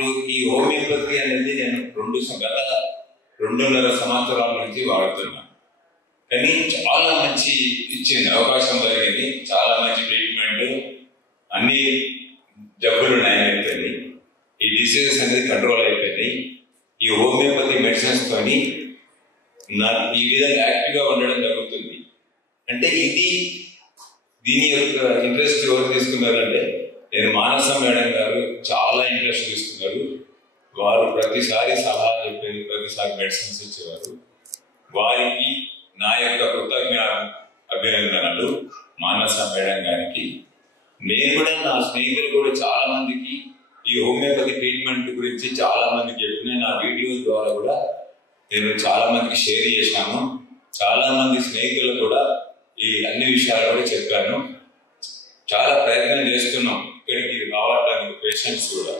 ఇప్పుడు ఈ హోమియోపతి అనేది నేను గత 2.5 సంవత్సరాల నుంచి వాడుతున్నాను. కానీ చాలా మంచి ఇచ్చింది, అవకాశం జరిగింది. చాలా మంచి ట్రీట్మెంట్, అన్ని జబ్బులు నయమైపోయినాయి, ఈ డిసీజెస్ అనేది కంట్రోల్ అయిపోయినాయి. ఈ హోమియోపతి మెడిసిన్స్ తోని నాకు ఈ విధంగా యాక్టివ్గా ఉండడం జరుగుతుంది. అంటే దీని యొక్క ఇంట్రెస్ట్ ఎవరు తీసుకున్నారంటే నేను మానస మేడం గారు చాలా ఇంట్రెస్ట్ తీసుకున్నారు. వారు ప్రతిసారి సలహా చెప్పేది, ప్రతిసారి మెడిసిన్స్ ఇచ్చేవారు. వారికి నా యొక్క అభినందనలు మానస మేడం గారికి. నేను కూడా నా స్నేహితులు కూడా చాలా మందికి ఈ హోమియోపతి ట్రీట్మెంట్ గురించి చాలా మందికి చెప్పిన నా వీడియోల ద్వారా కూడా నేను చాలా మందికి షేర్ చేశాను. చాలా మంది స్నేహితులు కూడా ఈ అన్ని విషయాలు కూడా చెప్పాను. చాలా ప్రయత్నం చేస్తున్నాం ఇక్కడికి రావడానికి పేషెంట్స్ కూడా.